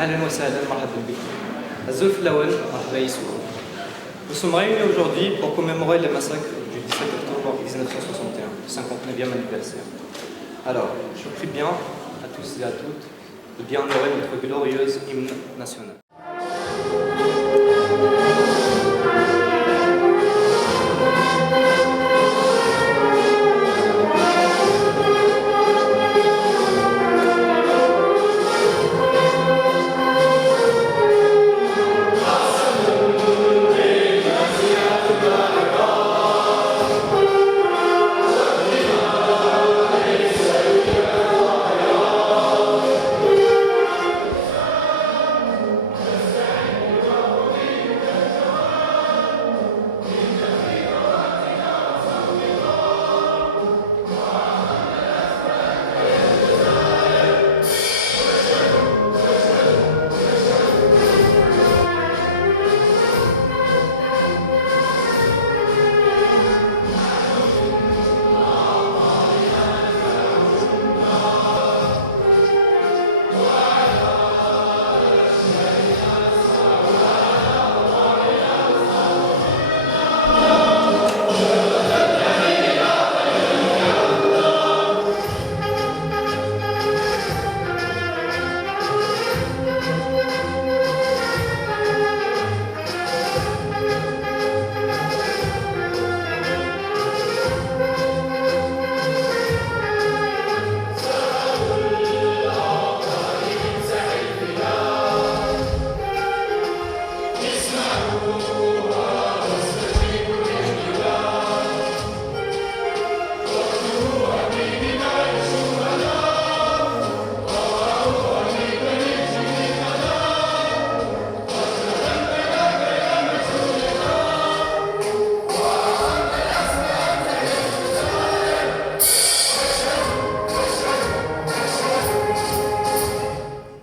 أهلا وسهلا مرحبا بكم. الزلف الأول مرحبا يسوع. Nous sommes réunis aujourd'hui pour commémorer le massacre du 17 octobre 1961, le 59e anniversaire. Alors, je vous prie bien à tous et à toutes de bien honorer notre glorieuse hymne national.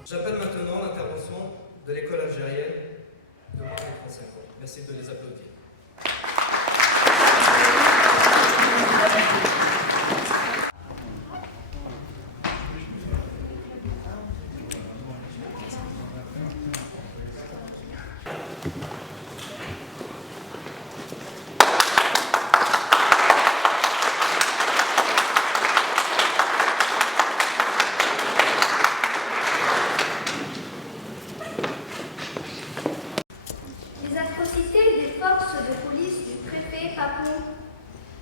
J'appelle maintenant l'intervention de l'école algérienne de moins de 35 ans. Merci de les applaudir.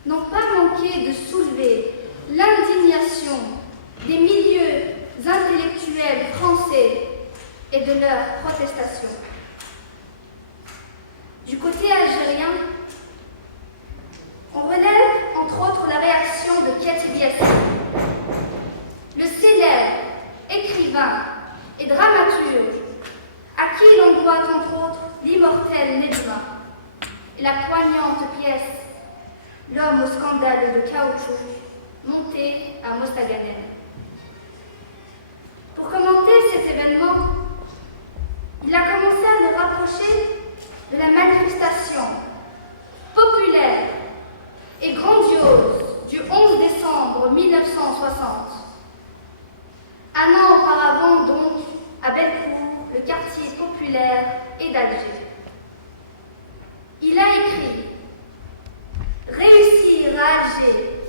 N'ont pas manqué de soulever l'indignation des milieux intellectuels français et de leurs protestations. Du côté algérien, on relève entre autres la réaction de Katib Yassine, le célèbre écrivain et dramaturge à qui l'on doit entre autres l'immortel Nedjma et la poignante pièce L'homme au scandale de caoutchouc, monté à Mostaganem. Pour commenter cet événement, il a commencé à nous rapprocher de la manifestation populaire et grandiose du 11 décembre 1960. Un an auparavant donc, à Bellecour, le quartier populaire et d'Alger. Il a écrit: réussir à Alger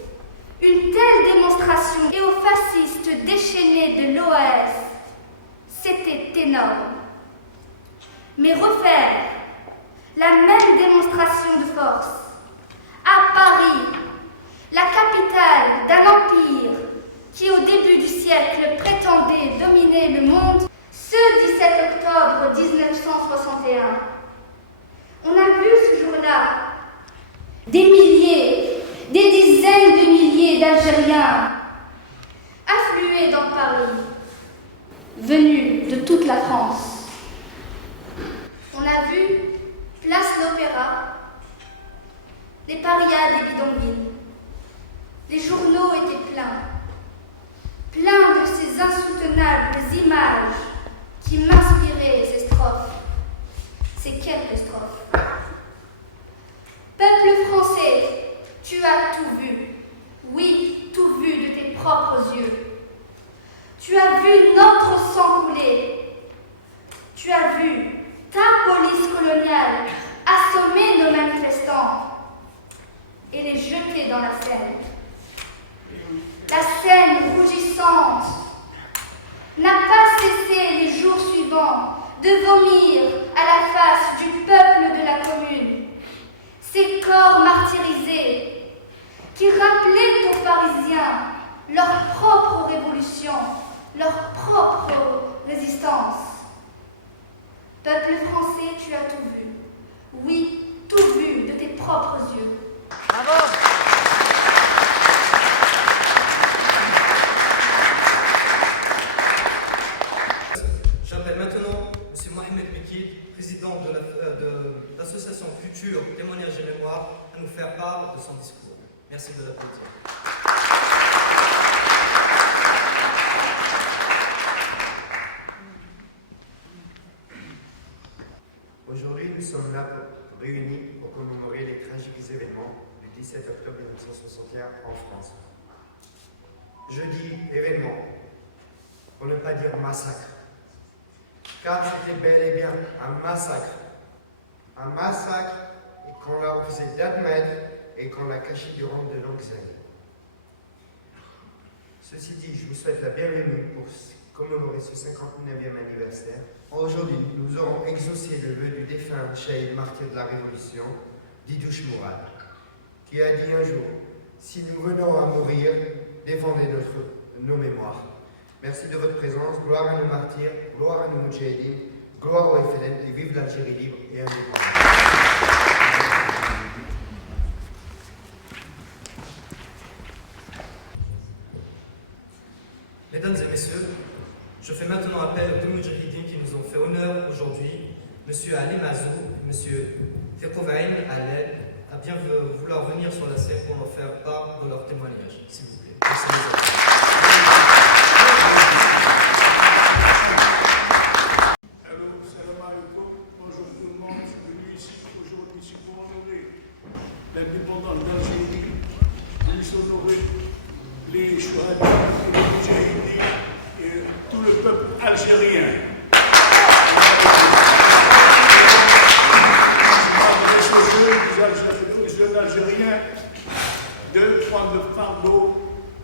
une telle démonstration et aux fascistes déchaînés de l'OAS, c'était énorme. Mais refaire la même démonstration de force à Paris, la capitale d'un empire qui au début du siècle prétendait dominer le monde, ce 17 octobre 1961, on a vu ce jour-là des milliers, des dizaines de milliers d'Algériens afflués dans Paris, venus de toute la France. On a vu place l'Opéra, les parias des bidonvilles. Les journaux étaient pleins de ces insoutenables images qui m'inspiraient ces strophes, ces quelques strophes. Peuple français, tu as tout vu, oui, tout vu de tes propres yeux. Tu as vu notre sang couler, martyrisés, qui rappelaient aux Parisiens leur propre révolution, leur propre résistance. Peuple français, tu as tout vu. Oui, tout vu de tes propres yeux. Bravo! J'appelle maintenant M. Mohamed Bekid, président de l'association Culture, Témoignages et Mémoire, à nous faire part de son discours. Merci de l'applaudir. Aujourd'hui, nous sommes là réunis pour commémorer les tragiques événements du 17 octobre 1961 en France. Je dis événement, pour ne pas dire massacre, car c'était bel et bien un massacre qu'on a refusé d'admettre et qu'on a caché durant de longues années. Ceci dit, je vous souhaite la bienvenue pour commémorer ce 59e anniversaire. Aujourd'hui, nous aurons exaucé le vœu du défunt Shahid martyr de la Révolution, Didouche Mourad, qui a dit un jour « Si nous venons à mourir, défendez nos mémoires ». Merci de votre présence, gloire à nos martyrs, gloire à nos moudjahidines, gloire au FLN et vive l'Algérie libre et indépendante. Mesdames et messieurs, je fais maintenant appel aux deux moudjahidines qui nous ont fait honneur aujourd'hui, M. Ali Mazou et M. Fiqouvaïn Alel, à bien vouloir venir sur la scène pour nous faire part de leur témoignage, s'il vous plaît. Merci beaucoup. L'indépendance d'Algérie, nous honorer les chouhada, les moudjahidines et tout le peuple algérien. Je m'adresse aux jeunes Algériens de prendre le fardeau,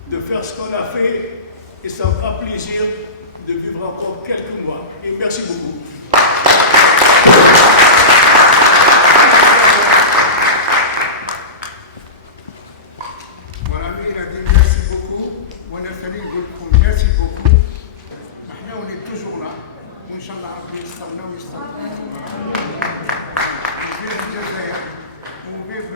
de faire ce qu'on a fait, et ça me fera plaisir de vivre encore quelques mois. Et merci beaucoup. Merci beaucoup. Maintenant, on est toujours là. Inch'Allah, on vive Algérie. On vive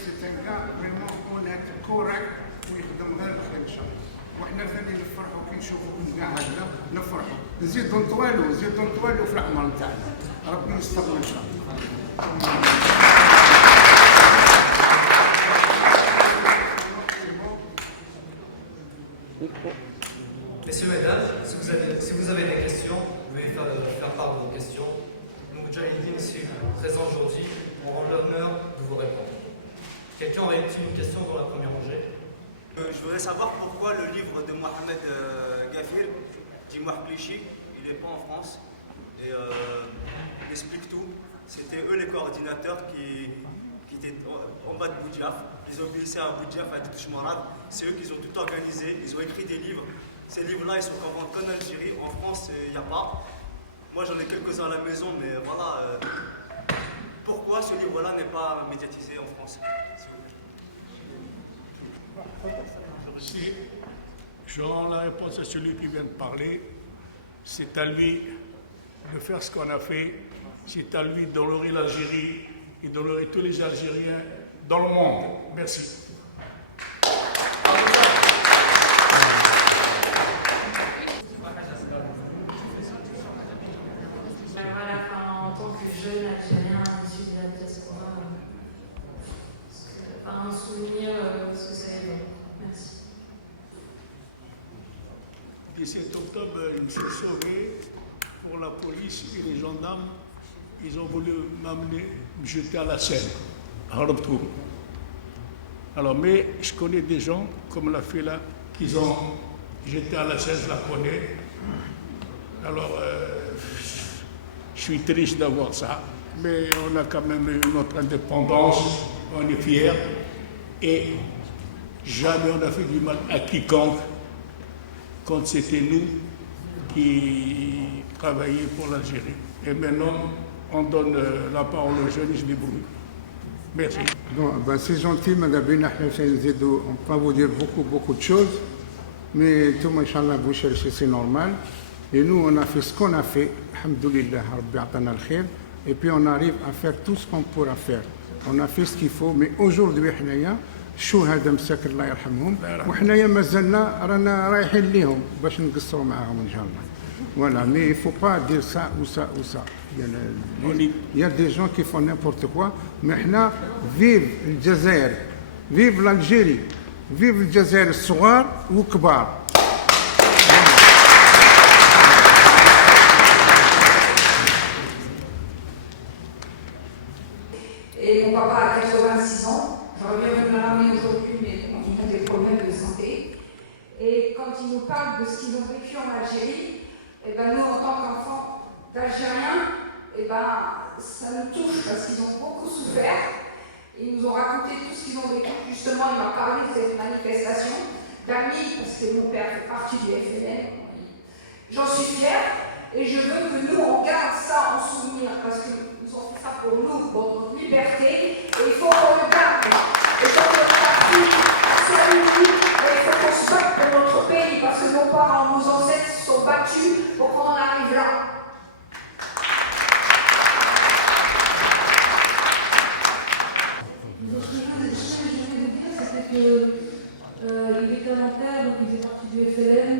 c'est un gars vraiment honnête, correct, ويخدم غير الخير ان شاء الله. وحنا ثاني نفرحوا كي نشوفوكم كاع هكذا نفرحوا. نزيدوا نطوالوا في العمر نتاعنا. ربي يسترنا ان شاء الله. Messieurs, mesdames, si vous avez des questions, vous pouvez faire part de vos questions. Nous, Moudjahidines, ici présents aujourd'hui, auront l'honneur de vous répondre. Quelqu'un aurait-il une question dans la première rangée? Je voudrais savoir pourquoi le livre de Mohamed Gafir, dit Mouhklichi, il n'est pas en France. Et il explique tout. C'était eux les coordinateurs qui étaient en bas de Boudjaf. Ils obéissaient à Boudjaf, à Didouche Mourad. C'est eux qui ont tout organisé. Ils ont écrit des livres. Ces livres-là, ils sont en vente qu'en Algérie. En France, il n'y a pas. Moi, j'en ai quelques-uns à la maison, mais voilà. Pourquoi ce livre-là n'est pas médiatisé en France, s'il vous plaît? Si je rends la réponse à celui qui vient de parler, c'est à lui de faire ce qu'on a fait. C'est à lui d'honorer l'Algérie et d'honorer tous les Algériens dans le monde. Merci. En tant que jeune Algérien issu de la diaspora, un souvenir, ce que ça évoque. Merci. 17 octobre, je me suis sauvé pour la police et les gendarmes. Ils ont voulu m'amener, me jeter à la Seine, à Harabtoum. Alors, mais je connais des gens, comme l'a fait là, qui ont jeté à la Seine, je la connais. Alors, je suis triste d'avoir ça, mais on a quand même eu notre indépendance, on est fiers, et jamais on a fait du mal à quiconque, quand c'était nous qui travaillions pour l'Algérie. Et maintenant, on donne la parole aux jeunes, je débrouille. Merci. Bon, ben c'est gentil, Madame Benahna Zedou. On peut vous dire beaucoup de choses, mais tout, Inch'Allah, vous cherchez, c'est normal. Et nous, on a fait ce qu'on a fait, alhamdoulilah, Rabbi atana al-khair, et puis on arrive à faire tout ce qu'on pourra faire. On a fait ce qu'il faut, mais aujourd'hui, حنايا الشهداء مساكن الله يرحمهم وحنايا مازلنا رانا رايحين ليهم باش نقصروا معاهم ان شاء الله. Voilà, mais il ne faut pas dire ça ou ça ou ça. Il y a des gens qui font n'importe quoi, mais حنا vive الجزائر, vive l'Algérie, vive الجزائر الصغار وكبار. Et mon papa a 86 ans, j'aurais bien voulu le ramener aujourd'hui, mais bon, il a des problèmes de santé. Et quand il nous parle de ce qu'ils ont vécu en Algérie, et ben nous, en tant qu'enfants d'Algériens, et ben ça nous touche parce qu'ils ont beaucoup souffert. Ils nous ont raconté tout ce qu'ils ont vécu. Justement, il m'a parlé de cette manifestation d'amis, parce que mon père fait partie du FLN. J'en suis fière et je veux que nous, on garde ça en souvenir parce qu'ils nous ont fait ça pour nous, pour notre liberté, et il faut qu'on le garde. Et quand notre parti soit unis, il faut qu'on se batte pour notre pays parce que nos parents, nos ancêtres se sont battus pour qu'on en arrive là. Il était à Nanterre, donc il faisait partie du FLN,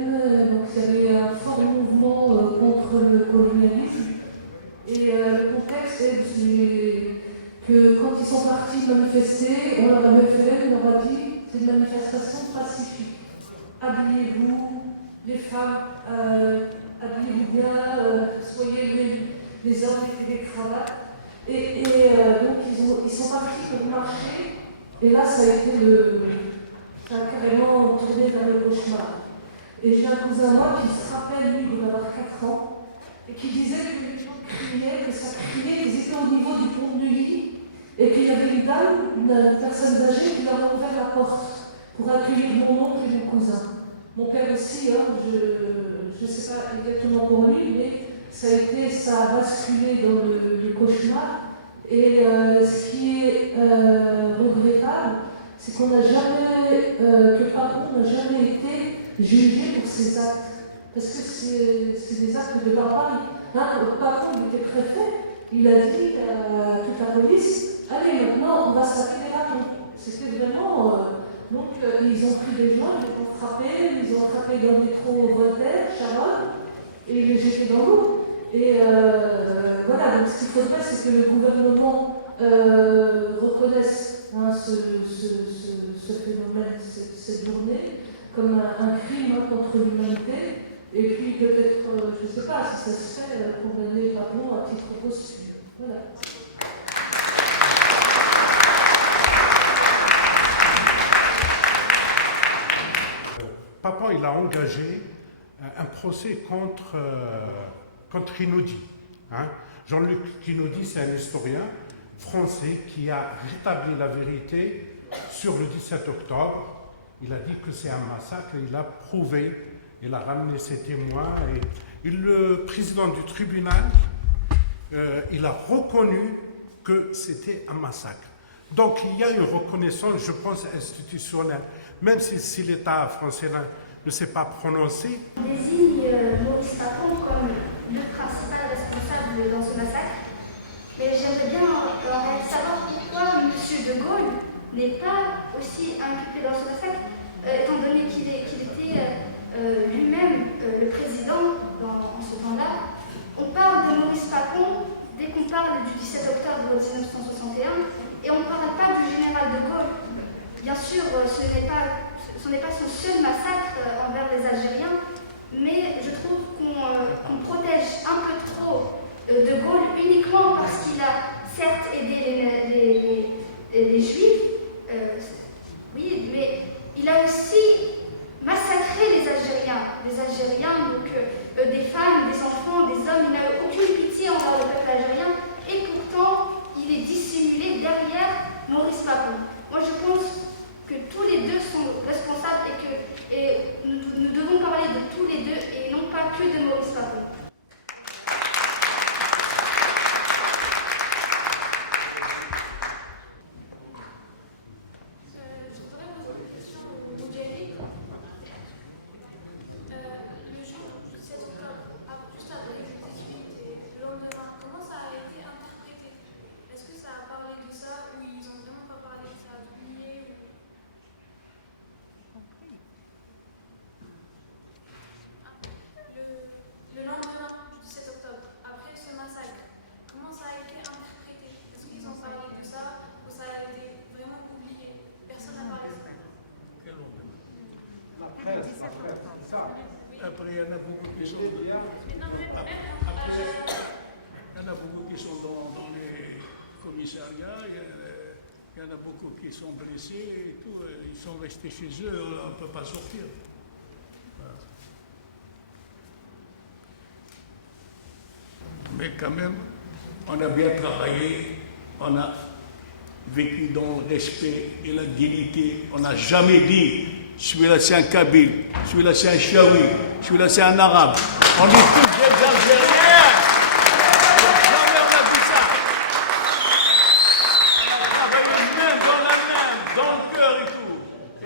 donc il y avait un fort mouvement contre le colonialisme. Et le contexte est que quand ils sont partis manifester, le FLN leur a dit c'est une manifestation pacifique. Habillez-vous, les femmes, habillez-vous bien, soyez les hommes avec des cravates. Et donc ils sont partis pour marcher. Et là, ça a carrément tourné vers le cauchemar. Et j'ai un cousin à moi qui se rappelle, lui, il avait 4 ans, et qui disait que les gens criaient, que ça criait, ils étaient au niveau du pont de Neuilly, et qu'il y avait une dame, une personne âgée, qui leur a ouvert la porte pour accueillir mon oncle et mon cousin. Mon père aussi, hein, je ne sais pas exactement pour lui, mais ça a basculé dans le cauchemar. Et ce qui est regrettable, c'est qu'on n'a jamais, que Papon n'a jamais été jugé pour ses actes. Parce que c'est des actes de barbarie. Hein, Papon était préfet, il a dit à toute la police, allez maintenant on va se taper des bâtons. C'était vraiment... donc ils ont pris des gens, ils les ont frappés, ils ont frappé dans le métro Voltaire, Charonne, et ils les jetaient dans l'eau. Et voilà, donc ce qu'il faudrait, c'est que le gouvernement reconnaisse ce phénomène, cette journée, comme un crime contre l'humanité, et puis peut-être, je ne sais pas si ça se fait, condamner Papon à titre posthume. Voilà. Papon, il a engagé un procès contre Kinoudi. Hein? Jean-Luc Kinoudi, c'est un historien français qui a rétabli la vérité sur le 17 octobre. Il a dit que c'est un massacre, il a prouvé, il a ramené ses témoins. Et le président du tribunal, il a reconnu que c'était un massacre. Donc il y a une reconnaissance, je pense, institutionnelle, même si l'État français ne s'est pas prononcé. On désigne Maurice Papon comme le principal responsable dans ce massacre, mais j'aimerais bien savoir pourquoi M. de Gaulle n'est pas aussi impliqué dans ce massacre, étant donné qu'il était lui-même le président en ce temps-là. On parle de Maurice Papon dès qu'on parle du 17 octobre 1961, et on ne parle pas du général de Gaulle. Bien sûr, ce n'est pas son seul massacre envers les Algériens, mais je trouve qu'on protège un peu trop de Gaulle uniquement parce qu'il a certes aidé les Juifs, oui, mais il a aussi massacré les Algériens, donc des femmes, des enfants, des hommes. Il n'a aucune pitié envers le peuple algérien, et pourtant il est dissimulé derrière Maurice Papon. Moi je pense que tous les deux sont responsables et nous devons parler de tous les deux et non pas que de Maurice Papon. commissariat, il y en a beaucoup qui sont blessés et tout, ils sont restés chez eux, on ne peut pas sortir. Voilà. Mais quand même, on a bien travaillé, on a vécu dans le respect et la dignité. On n'a jamais dit celui-là c'est un Kabyle, celui-là c'est un Chaoui, celui-là c'est un Arabe. On est tous des Algériens. Jamais on a dit ça. On a travaillé main dans la main, dans le cœur et tout.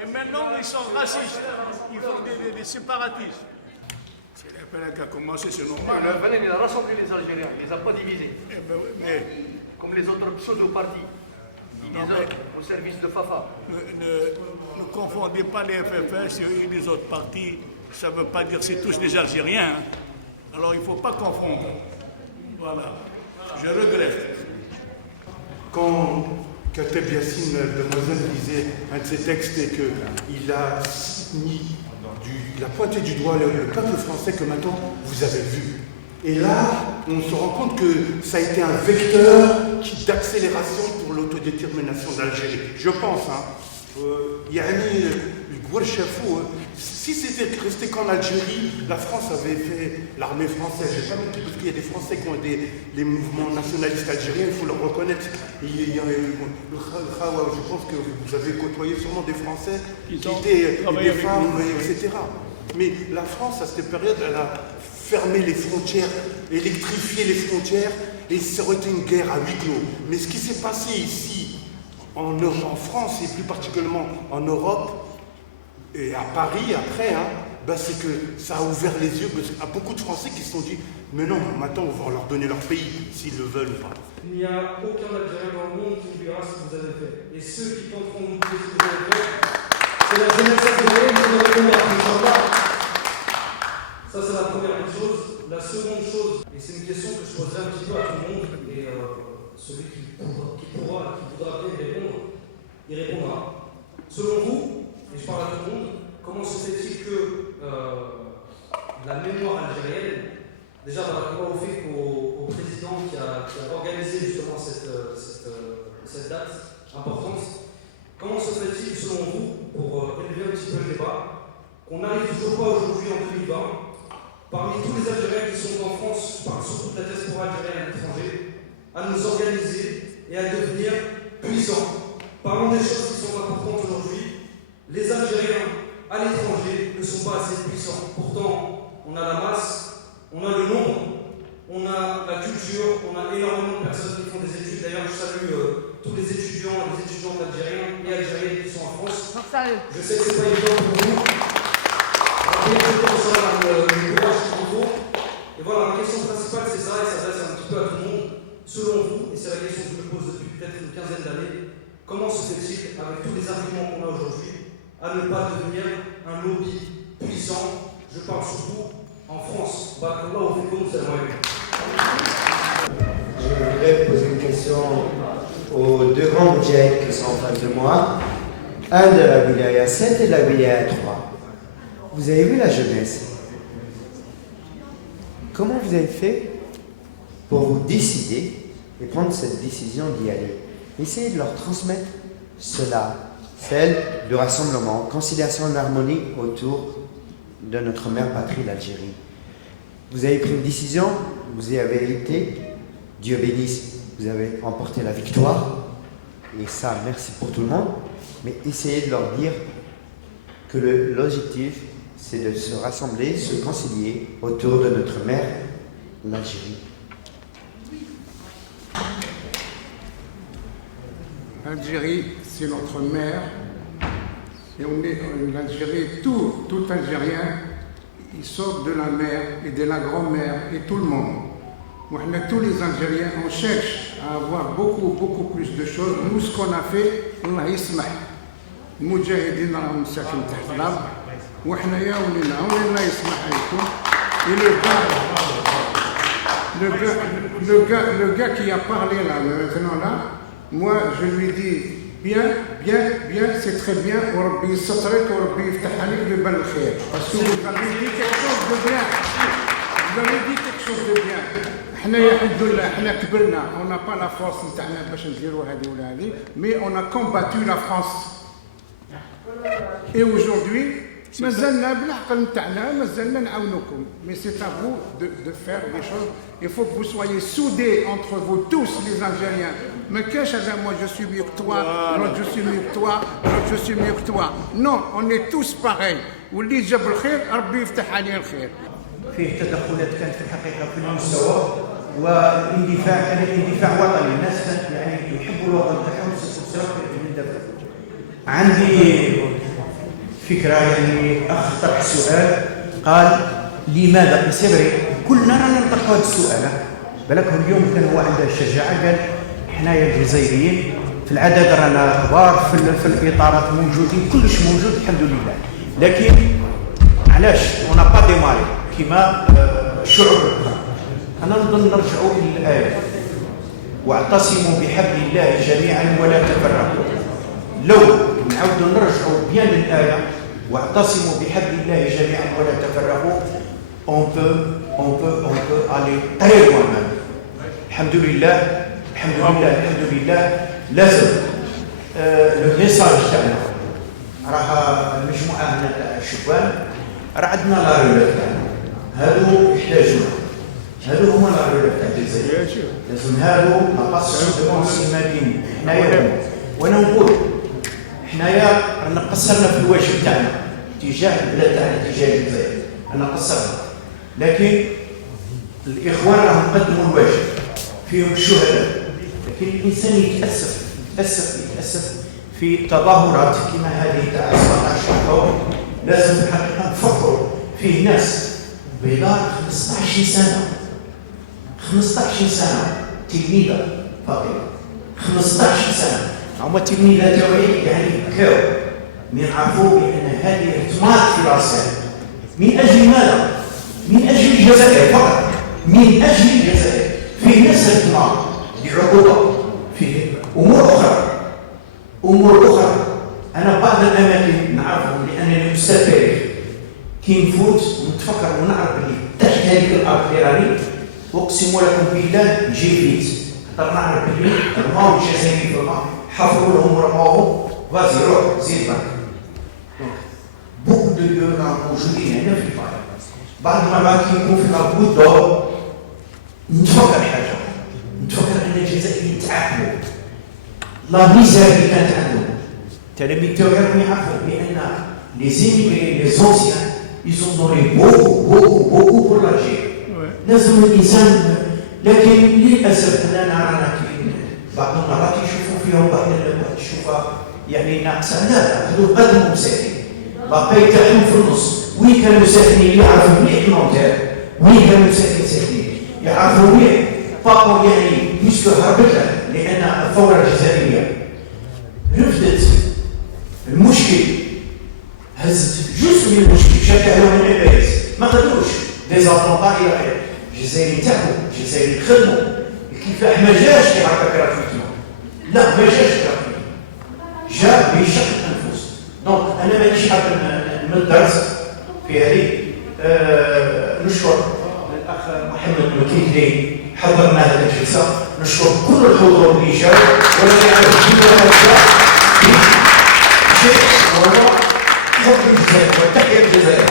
Et maintenant ils sont racistes, ils font des séparatistes. C'est l'appel qui a commencé, c'est normal. Le Valais, il a rassemblé les Algériens, il ne les a pas divisés. Eh ben oui, mais comme les autres pseudo-partis. Au service de Fafa. Ne confondez pas les FFS et les autres partis. Ça ne veut pas dire que c'est tous des Algériens. Hein. Alors il ne faut pas confondre. Voilà. Je regrette. Quand Kateb Yassine, demoiselle, disait un de ses textes et qu'il a pointé du doigt le peuple français que maintenant vous avez vu. Et là, on se rend compte que ça a été un vecteur d'accélération pour l'autodétermination d'Algérie. Je pense, si c'était resté qu'en Algérie, la France avait fait l'armée française. Je n'ai pas menti parce qu'il y a des Français qui ont des mouvements nationalistes algériens, il faut le reconnaître. Je pense que vous avez côtoyé sûrement des Français qui étaient des femmes, etc. Mais la France, à cette période, elle a fermer les frontières, électrifier les frontières, et ça aurait été une guerre à huis clos. Mais ce qui s'est passé ici, en France, et plus particulièrement en Europe, et à Paris après, c'est que ça a ouvert les yeux à beaucoup de Français qui se sont dit « Mais non, maintenant on va leur donner leur pays, s'ils le veulent ou pas. » Il n'y a aucun Algérien dans le monde qui oubliera ce que vous avez fait. Et ceux qui tenteront de vous dire ce que vous avez fait, c'est la jeunesse algérienne qui va répondre à tout. Ça, c'est la première chose. La seconde chose, et c'est une question que je poserai un petit peu à tout le monde, et celui qui voudra bien y répondre, il répondra. Selon vous, et je parle à tout le monde, comment se fait-il que la mémoire algérienne, déjà par rapport au fait qu'au président qui a organisé justement cette date importante, comment se fait-il, selon vous, pour élever un petit peu le débat, qu'on n'arrive toujours pas aujourd'hui en 2020, parmi tous les Algériens qui sont en France, je parle surtout de la diaspora algérienne à l'étranger, à nous organiser et à devenir puissants. Parlons des choses qui sont importantes aujourd'hui. Les Algériens à l'étranger ne sont pas assez puissants. Pourtant, on a la masse, on a le nombre, on a la culture, on a énormément de personnes qui font des études. D'ailleurs, je salue tous les étudiants et les étudiantes algériens et algériennes qui sont en France. Je sais que ce n'est pas évident pour vous. Et voilà, ma question principale c'est ça, et ça s'adresse un petit peu à tout le monde. Selon vous, et c'est la question que je me pose depuis peut-être une quinzaine d'années, comment se fait-il, avec tous les arguments qu'on a aujourd'hui, à ne pas devenir un lobby puissant? Je parle surtout en France. Je voudrais poser une question aux deux grands djihadistes qui sont en face de moi, un de la Wilaya 7 et de la Wilaya 3. Vous avez vu la jeunesse? Comment vous avez fait pour vous décider et prendre cette décision d'y aller? Essayez de leur transmettre cela, celle du rassemblement, conciliation et harmonie autour de notre mère patrie, l'Algérie. Vous avez pris une décision, vous y avez été, Dieu bénisse, vous avez remporté la victoire, et ça, merci pour tout le monde, mais essayez de leur dire que l'objectif, c'est de se rassembler, se concilier autour de notre mère, l'Algérie. L'Algérie, c'est notre mère. Et on est l'Algérie, tout Algérien, il sort de la mère et de la grand-mère et tout le monde. Tous les Algériens, on cherche à avoir beaucoup plus de choses. Nous, ce qu'on a fait, Allah yismah. المجاهدين راهم ساكن تحت الارض وحنايا ولينا الله يسمح عليكم. Et le gars qui a parlé là, maintenant là, moi je lui dis bien, c'est très bien, وربي يسترك وربي يفتح عليك ببال الخير. Parce que vous avez dit quelque chose de bien. vous avez dit quelque chose de bien. حنايا الحمد لله حنا كبرنا on n'a pas la force نتاعنا باش نديروا هذه ولا هذه mais on a combattu la France et aujourd'hui مازلنا بالعقل نتاعنا مازلنا نعاونوكم mais c'est à vous de faire des choses. Il faut que vous soyez soudés entre vous tous les Algériens. ما كاش هذا moi je suis mieux que toi, l'autre je suis mieux que toi, l'autre je suis mieux que toi. Non, on est tous pareils. واللي جاب الخير ربي يفتح عليه الخير. فيه تدخلات كانت في الحقيقه في المستوى والاندفاع كان اندفاع وطني، الناس كانت يعني يحبوا الوطن تاعهم يدافعوا. عندي فكره يعني اخ طرح سؤال قال لماذا سي كلنا رانا نطرحوا هذا السؤال بالك اليوم كان هو عنده الشجاعه قال حنايا الجزائريين في العدد رانا كبار في الاطارات موجودين كلش موجود الحمد لله، لكن علاش اون با ديماري كيما الشعوب الاخرى. انا نظن نرجعوا الى الايه واعتصموا بحبل الله جميعا ولا تفرقوا. لو نعاودوا نرجعوا بيان للايه واعتصموا بحبل الله جميعا ولا تفرقوا on peut aller très loin même. الحمد لله لازم لو ميساج تاعنا راه المجموعه هنا تاع الشبان راه عندنا لا ريليف تاعنا هادو يحتاجونا، هادو هما لا ريليف تاع الجزائر، لازم هادو اباسيون سيمانين حنايا. وانا نقول حنايا رانا قصرنا في الواجب تاعنا تجاه البلاد تاعنا تجاه الجزائر، رانا قصرنا، لكن الاخوان راهم قدموا الواجب فيهم الشهداء، لكن الانسان يتاسف في تظاهرات كما هذه تاع 17 اكتوبر. لازم في الحقيقه نفكروا فيه ناس بيضاء 15 سنه تلميذه فاطمه 15 سنه هما تلميذه تاعي يعني بكاو من عرفوا بان هذه اعتماد في راسها من اجل ماذا؟ من اجل الجزائر فقط، من اجل الجزائر. فيه ناس اعتماد لعقوبه، فيه امور اخرى. انا بعض الاماكن نعرفهم لانني استاذ تاريخ، كي نفوت ونتفكر ونعرف بلي تحت هذيك الارض اللي راني اقسم لكم بالله نجي بيت، خاطر نعرف بلي رماو الجزائريين في الماء، حفروا لهم ورماوهم، فازي روح زيد برك. بوكو دو ليو راهم موجودين هنا في البحر. بعض المرات كي نكون في الارض دور نتفكر حاجه، نتفكر ان الجزائريين تعاقبوا لا ميزار اللي كانت عندهم. التلاميذ تاعهم يعرفوا بان لي زيميغري لي زونسيان ils ont donné beaucoup pour l'Algérie. لازم الانسان، لكن للاسف اننا رانا بعض المرات يشوفوا فيهم بعض الشوفه يعني ناقصه. لا هذو قدموا مساكين باقي تاعهم في النص. وين كانوا ساكنين يعرفوا مليح المونتير، وين كانوا ساكنين يعرفوا مليح باقوا يعني يسكو هربت له لان الثوره الجزائريه رفدت المشكل، هزت جزء من المشكل شكلوا من الباريس ما قدروش ديزابونطا الى غيره. الجزائريين تعبوا، الجزائريين خدموا، الكفاح ما جاش في هكا كرافيتمون، لا ما جاش كرافيتمون، جا بشق الانفس. دونك انا مانيش حاب نمد درس في هذه. نشكر الاخ محمد المكيدلي حضرنا هذه الجلسه، نشكر كل الحضور اللي جاء والذي يعرف شيء وهو حب الجزائر وتحية الجزائر.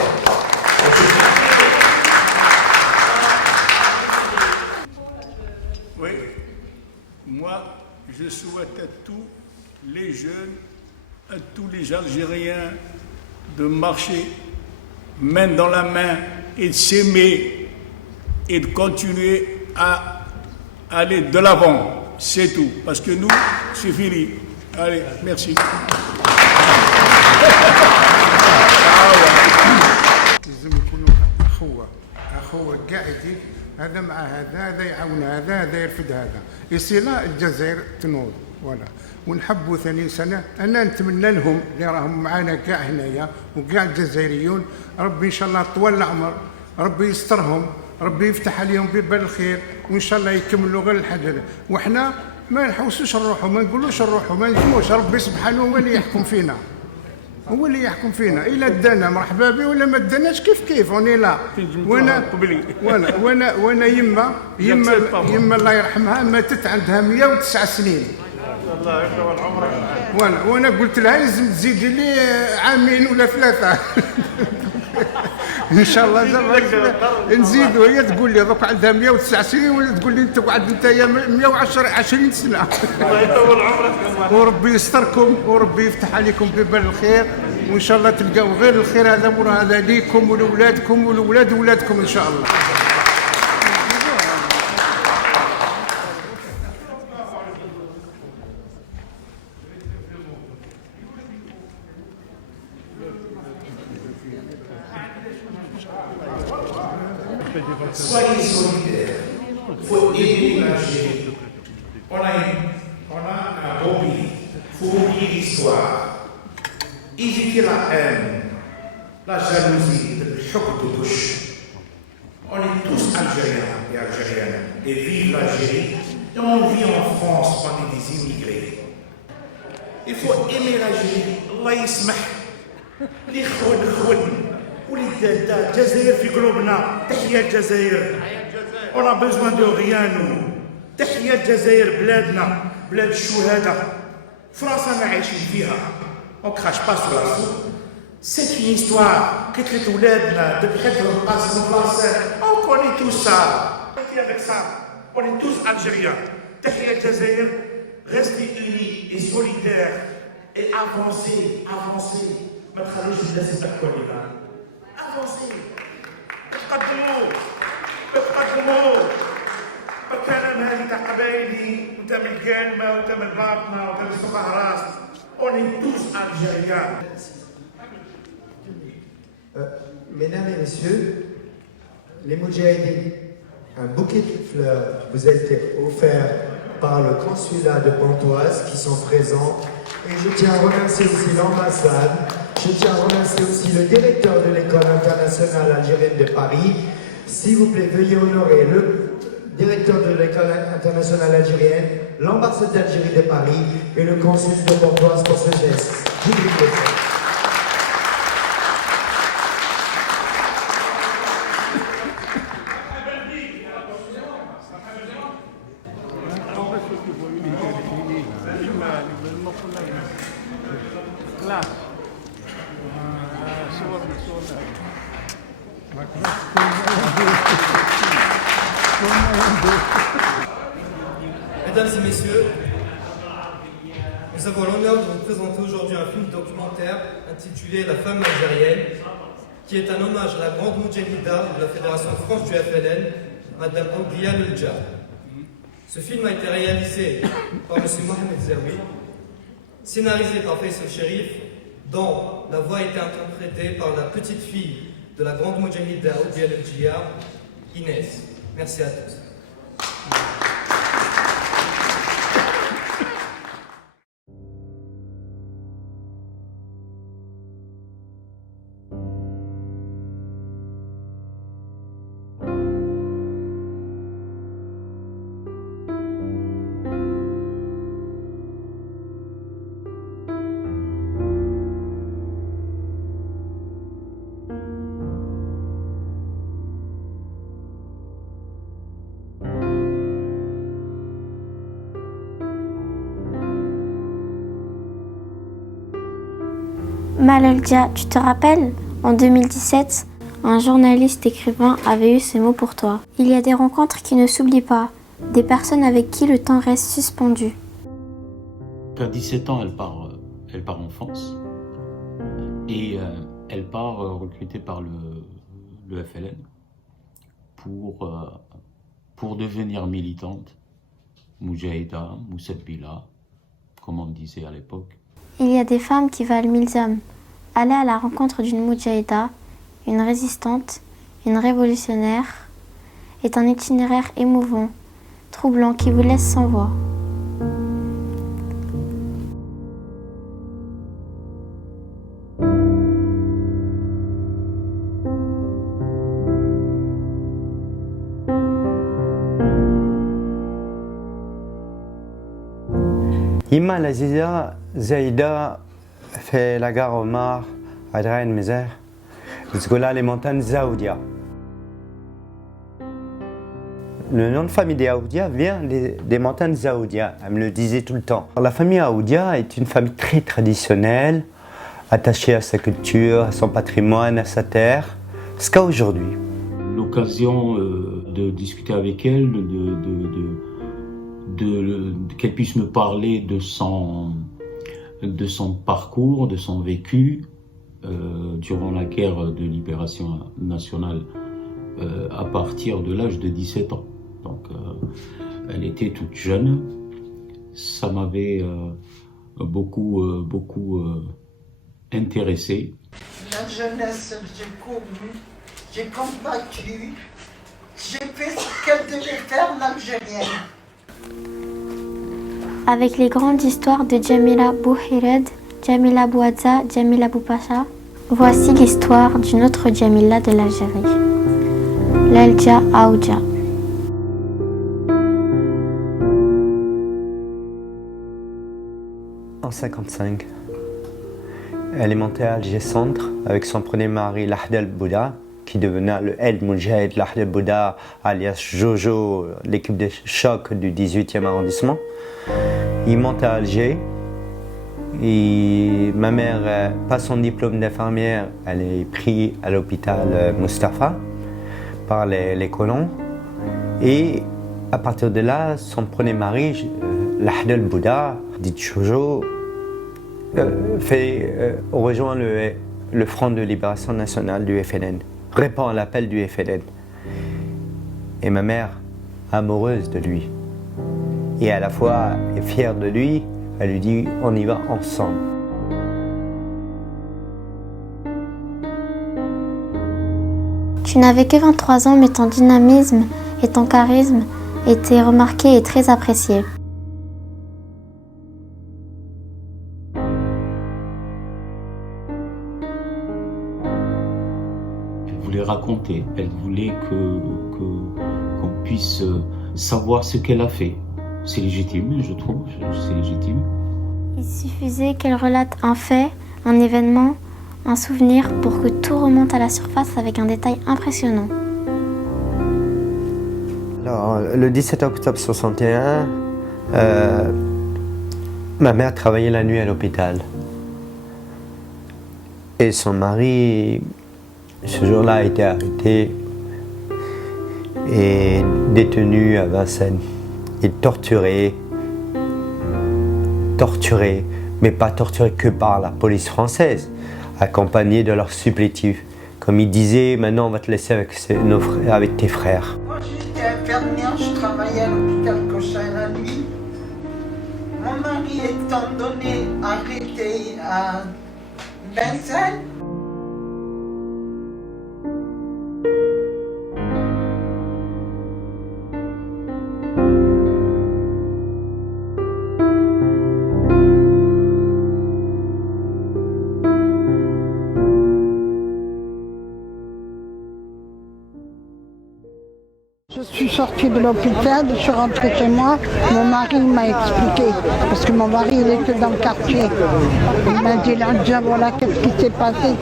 Oui, moi je souhaite à tous les jeunes, à tous les Algériens de marcher main dans la main et de s'aimer et de continuer à aller de l'avant. C'est tout. Parce que nous, c'est fini. Allez, merci. لازم يكونوا اخوه قاعدين، هذا مع هذا يعاون هذا يرفد هذا، يصير الجزائر تنوض ولا. ونحبوا ثاني سنه انا نتمنى لهم اللي راهم معنا كاع هنايا وكاع الجزائريون، ربي ان شاء الله طول العمر، ربي يسترهم، ربي يفتح عليهم باب الخير، وان شاء الله يكملوا غير الحاجه. وحنا ما نحوسوش نروحوا، ما نقولوش نروحوا، ما نجموش، ربي سبحانه هو اللي يحكم فينا. هو اللي يحكم فينا الا دانا مرحبا به ولا ما داناش كيف اوني لا. وانا يما الله يرحمها ماتت عندها 109 سنين. الله يطول عمرك. وانا قلت لها لازم تزيدي لي عامين ولا 3 ان شاء الله نزيد. وهي تقول لي دوك عندها 109 سنين ولا تقول لي انت قعد انت 120 سنه. الله يطول عمرك. وربي يستركم وربي يفتح عليكم ببال الخير، وان شاء الله تلقاو غير الخير هذا مور هذا ليكم ولولادكم ولولاد ولادكم ان شاء الله. Soyez solidaires. Il faut aider l'Algérie. On a un beau pays. Il faut oublier l'histoire. Éviter la haine, la jalousie, le choc de touche. On est tous Algériens et Algériennes. Et vive l'Algérie. Et on vit en France, on est des immigrés. Il faut aimer l'Algérie. Allah يسمح. الإخوان وليدات الجزائر في قلوبنا. تحيا الجزائر. On a besoin de rien nous. تحيا الجزائر بلادنا، بلاد الشهداء. فرنسا ما عايشين فيها. On ne crache pas sur la soupe. C'est une histoire. قتلت ولادنا، ذبحتهم قاسم الفرنسا. On connaît tout ça. Avec ça, on est tous Algériens. تحيا الجزائر. Restez unis et solidaires et avancez. ما تخلوش الناس يضحكوا علينا. Avancez. تقدموا. كان هذه تاع قبايلي وتاع من الكلمه وتاع من الباطنه وتاع من الصقهراس. On est tous Algériens. Mesdames et messieurs, les Moudjahidines, un bouquet de fleurs vous a été offert par le consulat de Pontoise qui sont présents. Et je tiens à remercier aussi l'ambassade. Je tiens à remercier aussi le directeur de l'école internationale algérienne de Paris. S'il vous plaît, veuillez honorer le directeur de l'école internationale algérienne, l'ambassade d'Algérie de Paris et le consul de Pontoise pour ce geste. Je vous remercie. Mesdames et messieurs, nous avons l'honneur de vous présenter aujourd'hui un film documentaire intitulé La femme algérienne, qui est un hommage à la grande moudjahida de la Fédération de France du FLN, Madame Oulia Lelja. Ce film a été réalisé par M. Mohamed Zawi, scénarisé par Faisal Sherif, dont la voix a été interprétée par la petite fille de la grande moudjahida Oulia Lelja, Inès. Merci à tous. Malalja, tu te rappelles, en 2017, un journaliste écrivain avait eu ces mots pour toi. Il y a des rencontres qui ne s'oublient pas, des personnes avec qui le temps reste suspendu. À 17 ans, elle part en France et elle part recrutée par le FLN pour devenir militante, Moudjahida, Moussabbila, comme on disait à l'époque. Il y a des femmes qui valent 1000 hommes. Aller à la rencontre d'une Moudjahida, une résistante, une révolutionnaire, est un itinéraire émouvant, troublant qui vous laisse sans voix. Imma Laziza Zaïda في la gare Omar à Drain Mézère, les montagnes Zaoudia. Le nom de famille des Aoudia vient des montagnes Zaoudia, elle me le disait tout le temps. La famille Aoudia est une famille très traditionnelle, attachée à sa culture, à son patrimoine, à sa terre, jusqu'à aujourd'hui. L'occasion de discuter avec elle, qu'elle puisse me parler de son parcours, de son vécu durant la guerre de libération nationale à partir de l'âge de 17 ans. Donc elle était toute jeune, ça m'avait beaucoup intéressé. La jeunesse, j'ai couru, j'ai combattu, j'ai fait ce qu'elle devait faire l'Algérienne. Avec les grandes histoires de Djamila Bouhired, Djamila Bouadza, Djamila Boupacha, voici l'histoire d'une autre Djamila de l'Algérie, l'Elja Aoudia. En 1955, elle est montée à Alger Centre avec son premier mari, Lahd el-Bouda, qui devenait le El Moudjahid Lahd el-Bouda, alias Jojo, l'équipe de choc du 18e arrondissement. Il monte à Alger. Et ma mère passe son diplôme d'infirmière, elle est prise à l'hôpital Mustapha par les colons. Et à partir de là, son premier mari, Lahd el-Bouda, dit Jojo, rejoint le Front de Libération Nationale du FLN, répond à l'appel du FLN. Et ma mère, amoureuse de lui, et à la fois fière de lui, elle lui dit « on y va ensemble ». Tu n'avais que 23 ans, mais ton dynamisme et ton charisme étaient remarqués et très appréciés. Elle voulait raconter, elle voulait qu'on puisse savoir ce qu'elle a fait. C'est légitime, je trouve, c'est légitime. Il suffisait qu'elle relate un fait, un événement, un souvenir pour que tout remonte à la surface avec un détail impressionnant. Alors, le 17 octobre 1961, ma mère travaillait la nuit à l'hôpital. Et son mari, ce jour-là, a été arrêté et détenu à Vincennes. Et torturé, mais pas torturé que par la police française, accompagné de leurs supplétifs. Comme ils disaient, maintenant on va te laisser avec tes frères. Moi j'étais infirmière, je travaillais à l'hôpital Cochin la nuit. Mon mari étant donné arrêté à Vincennes. Je suis sortie de l'hôpital, je suis rentrée chez moi, mon mari m'a expliqué, parce que mon mari il était dans le quartier. Il m'a dit là, déjà voilà qu'est-ce qui s'est passé,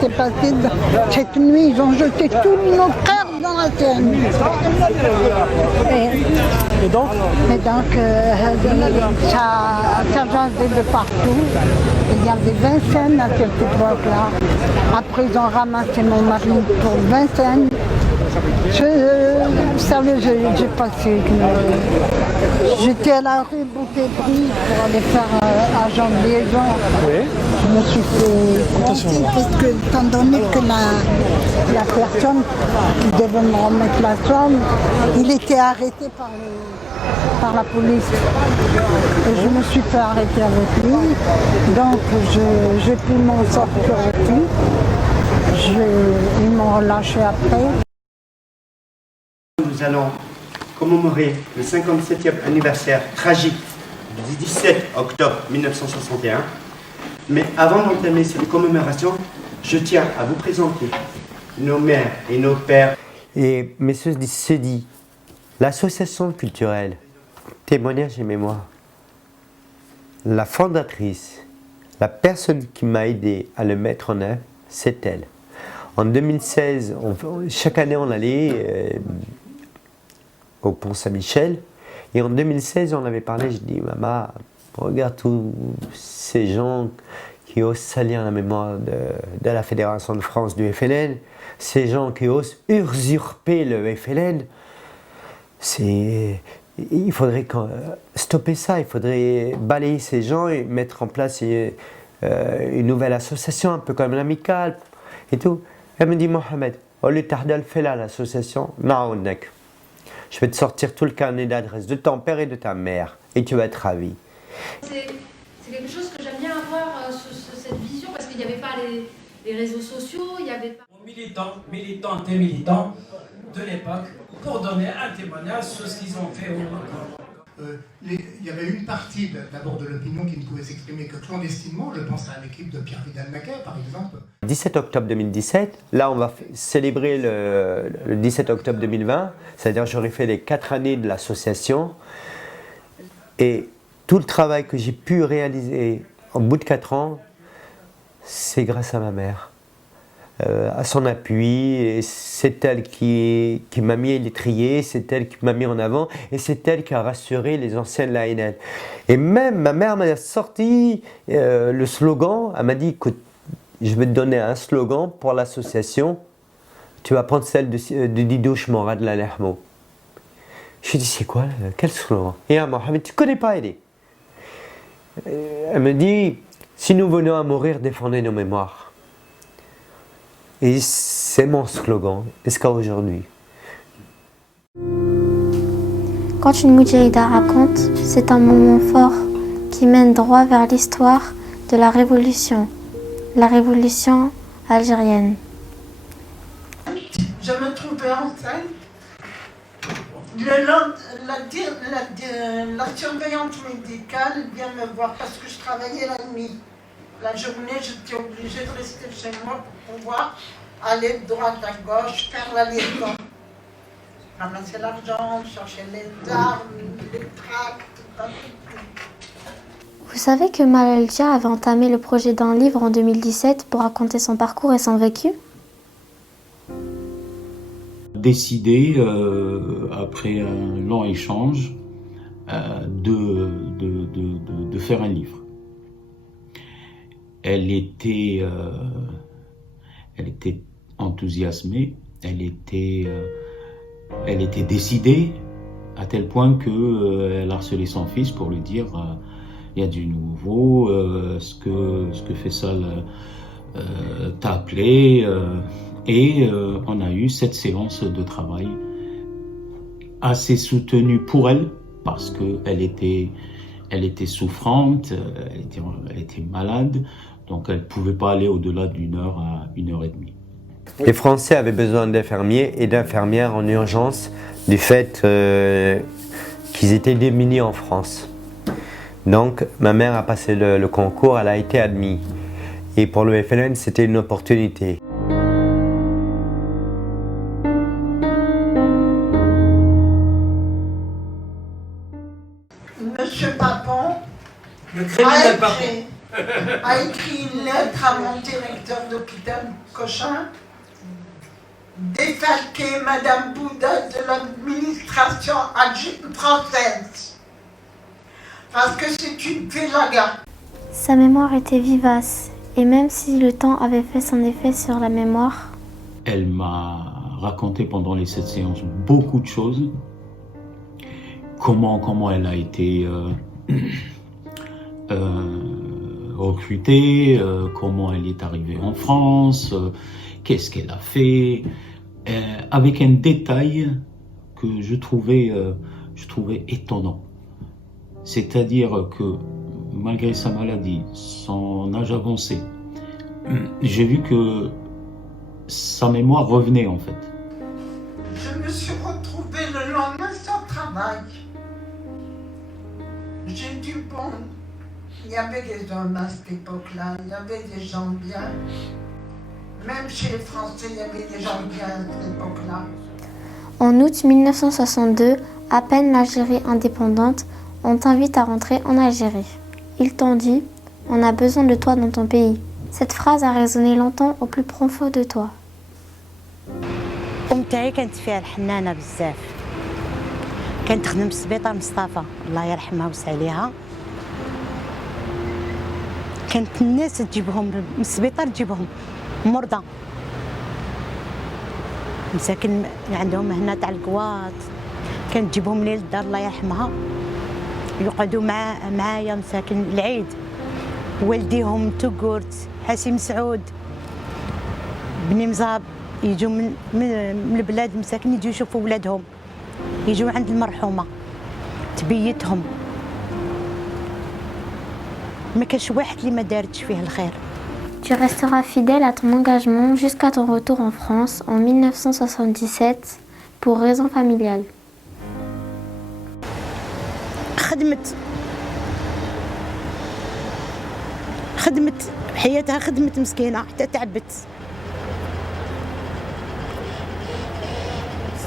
cette nuit, ils ont jeté tous nos frères dans la Seine. Et donc ça jasait de partout. Il y avait Vincennes à cette époque-là. Après ils ont ramassé mon mari pour Vincennes. Vous savez, j'ai passé. J'étais à la rue Bouquet-Brie pour aller faire agent de liaison. Oui. Je me suis fait compter parce que, étant donné que la personne qui devait me remettre la somme, il était arrêté par la police. Et je me suis fait arrêter avec lui. Donc j'ai pu m'en sortir avec lui. Ils m'ont relâché après. Nous allons commémorer le 57e anniversaire tragique du 17 octobre 1961. Mais avant d'entamer cette commémoration, je tiens à vous présenter nos mères et nos pères. Et messieurs se dit, l'association culturelle Témoignages et Mémoires, la fondatrice, La personne qui m'a aidé à le mettre en œuvre, c'est elle. En 2016, chaque année on allait au Pont Saint-Michel, et en 2016 on avait parlé, je dis maman, regarde tous ces gens qui osent salir la mémoire de la Fédération de France du FLN, ces gens qui osent usurper le FLN, il faudrait stopper ça, il faudrait balayer ces gens et mettre en place une nouvelle association, un peu comme l'amicale et tout. Elle me dit, Mohamed, au lieu de faire là l'association, non, je vais te sortir tout le carnet d'adresse de ton père et de ta mère et tu vas être ravi. C'est quelque chose que j'aime bien avoir, cette vision, parce qu'il n'y avait pas les réseaux sociaux, il n'y avait pas... Militantes et militants de l'époque pour donner un témoignage sur ce qu'ils ont fait au Maroc. Il y avait une partie d'abord de l'opinion qui ne pouvait s'exprimer que clandestinement. Je pense à l'équipe de Pierre Vidal-Naquet, par exemple. 17 octobre 2017, là on va célébrer le 17 octobre 2020, c'est-à-dire j'aurais fait les 4 années de l'association. Et tout le travail que j'ai pu réaliser au bout de 4 ans, c'est grâce à ma mère. À son appui, et c'est elle qui m'a mis l'étrier, c'est elle qui m'a mis en avant, et c'est elle qui a rassuré les anciens de l'ANL. Et même ma mère m'a sorti le slogan, elle m'a dit, écoute, je vais te donner un slogan pour l'association, tu vas prendre celle de Didouche Mourad la Lermo. Je lui ai dit, c'est quoi, quel slogan? Et elle m'a dit, tu ne connais pas Eddie. Elle me dit, si nous venons à mourir, défendez nos mémoires. Et c'est mon slogan, jusqu'à aujourd'hui. Quand une moudjahida raconte, c'est un moment fort qui mène droit vers l'histoire de la révolution algérienne. Je me trouvais enceinte. La surveillante médicale vient me voir parce que je travaillais la nuit. La journée, j'étais obligée de rester chez moi pour pouvoir aller de droite à gauche, faire la liaison. Ramasser l'argent, chercher les armes, les tracts, Vous savez que Malal Dia avait entamé le projet d'un livre en 2017 pour raconter son parcours et son vécu? Décidé, après un long échange, de faire un livre. Elle était enthousiasmée, elle était décidée, à tel point qu'elle harcelait son fils pour lui dire il y a du nouveau, ce que Faisal t'a appelé, et on a eu cette séance de travail assez soutenue pour elle, parce qu'elle était souffrante, elle était malade, donc elle ne pouvait pas aller au-delà d'1 heure à 1h30. Les Français avaient besoin d'infirmiers et d'infirmières en urgence du fait qu'ils étaient démunis en France. Donc ma mère a passé le concours, elle a été admise. Et pour le FLN, c'était une opportunité. Monsieur Papon a écrit une lettre à mon directeur d'hôpital Cochin, défalquer Madame Bouddha de l'administration française, parce que c'est une félaga. Sa mémoire était vivace, et même si le temps avait fait son effet sur la mémoire, elle m'a raconté pendant les 7 séances beaucoup de choses. Comment elle a été recrutée, comment elle est arrivée en France, qu'est-ce qu'elle a fait, avec un détail que je trouvais étonnant. C'est-à-dire que malgré sa maladie, son âge avancé, j'ai vu que sa mémoire revenait en fait. Je me suis retrouvée le lendemain sans travail. J'ai dit bon, il y avait des hommes à cette époque-là, il y avait des gens bien. Même chez les Français, il y avait des gens bien à cette époque-là. En août 1962, à peine l'Algérie indépendante, on t'invite à rentrer en Algérie. Ils t'ont dit, On a besoin de toi dans ton pays. Cette phrase a résonné longtemps au plus profond de toi. تاعي كانت فيها الحنانه بزاف. كانت تخدم في سبيطار مصطفى الله يرحمها ويوسع عليها. كانت الناس تجيبهم من السبيطار تجيبهم مرضى مساكن عندهم هنا تاع الكواط. كانت تجيبهم لي للدار الله يرحمها يقعدوا معايا مساكن العيد. والديهم توغورت حسيم سعود بني مزاب يجوا من البلاد مساكن يجوا يشوفوا ولادهم يجوا عند المرحومه تبيتهم. ما كاش واحد اللي ما دارتش فيه الخير. Tu resteras fidèle à ton engagement jusqu'à ton retour en France en 1977 pour raisons familiales. خدمت حياتها خدمت مسكينه حتى تعبت.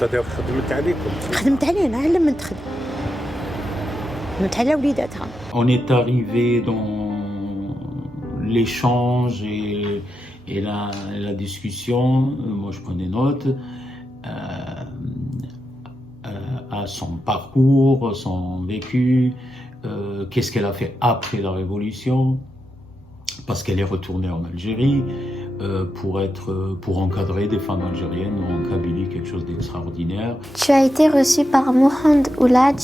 خدمت عليكم؟ خدمت علينا على من تخدم. خدمت على وليداتها. On est arrivé dans l'échange et la discussion. Moi, je prenais note à son parcours, son vécu, qu'est-ce qu'elle a fait après la Révolution, parce qu'elle est retournée en Algérie pour encadrer des femmes algériennes en Kabylie, quelque chose d'extraordinaire. Tu as été reçu par Mohamed Oulaj,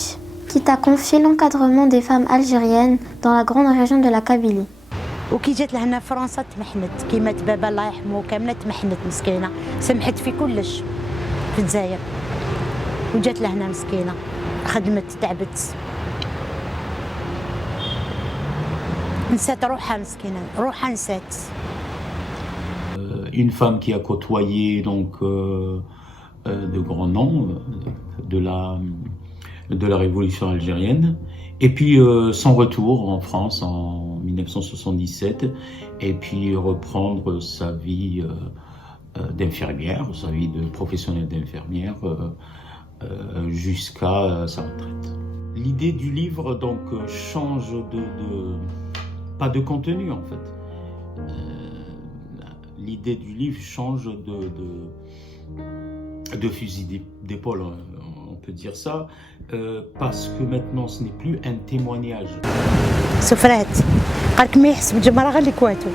qui t'a confié l'encadrement des femmes algériennes dans la grande région de la Kabylie. وكي جات لهنا فرنسا تمحنت كيما بابا الله يرحمه كامله تمحنت مسكينه سمحت في كلش في الجزائر وجات لهنا مسكينه خدمت تعبت نسات روحها مسكينه روحها نسات. Une femme qui a côtoyé donc de grands noms de la révolution algérienne. Et puis son retour en France en 1977, et puis reprendre sa vie d'infirmière, sa vie de professionnelle d'infirmière jusqu'à sa retraite. L'idée du livre donc change pas de contenu en fait. L'idée du livre change de fusil d'épaule, on peut dire ça, parce que maintenant ce n'est plus un témoignage. سفرات قالك ما يحسب الجمرة غير اللي كواتو.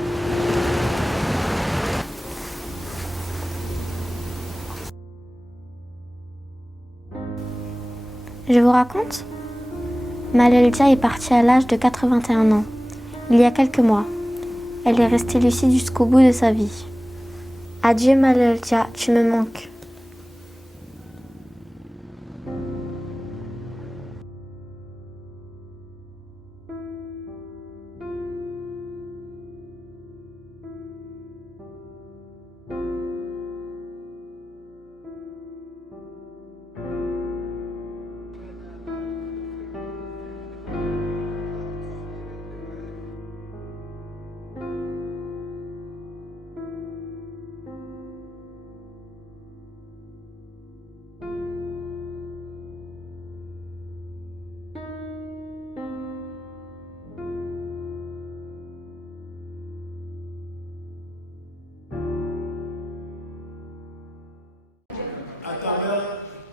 Je vous raconte, Malal Dia est partie à l'âge de 81 ans, il y a quelques mois. Elle est restée lucide jusqu'au bout de sa vie. Adieu Malal Dia, tu me manques.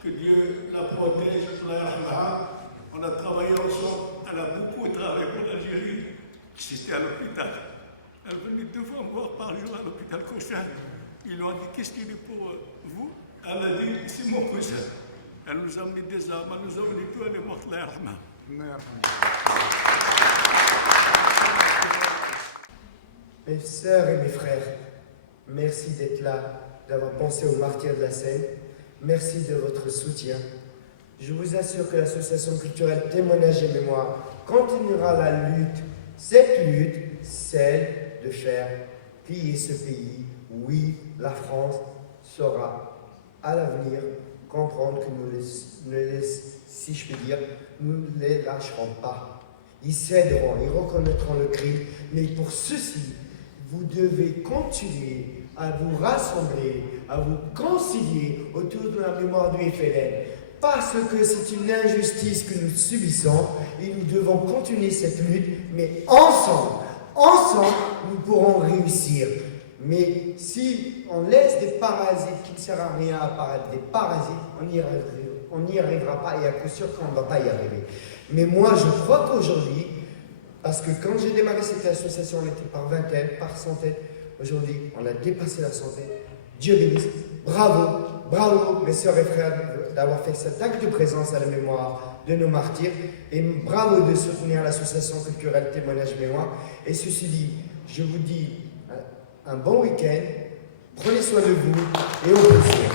Que Dieu la protège, on a travaillé ensemble, elle a beaucoup travaillé pour l'Algérie. J'étais à l'hôpital. Elle venait 2 fois me voir par jour à l'hôpital Cochin. Ils lui ont dit qu'est-ce qu'il est pour vous? Elle a dit c'est mon cousin. Elle nous a amené des armes, elle nous a amené tout, elle est morte là. Mes sœurs et mes frères, merci d'être là, d'avoir pensé aux martyrs de la Seine. Merci de votre soutien. Je vous assure que l'association culturelle Témoignage et Mémoire continuera la lutte, cette lutte, celle de faire plier ce pays. Oui, la France saura à l'avenir comprendre que si je peux dire, nous ne les lâcherons pas. Ils céderont, ils reconnaîtront le crime, mais pour ceci, vous devez continuer à vous rassembler, à vous concilier autour de la mémoire du FLN. Parce que c'est une injustice que nous subissons et nous devons continuer cette lutte, mais ensemble, Ensemble, nous pourrons réussir. Mais si on laisse des parasites qui ne servent à rien à part être des parasites, on n'y arrivera pas et à coup sûr qu'on ne va pas y arriver. Mais moi, je crois qu'aujourd'hui, parce que quand j'ai démarré cette association, on était par vingtaine, par centaine. Aujourd'hui, on a dépassé la centaine. Dieu bénisse. Bravo, bravo, mes sœurs et frères, d'avoir fait cet acte de présence à la mémoire de nos martyrs. Et bravo de soutenir l'association culturelle Témoignage Mémoire. Et ceci dit, je vous dis un bon week-end. Prenez soin de vous et au plaisir.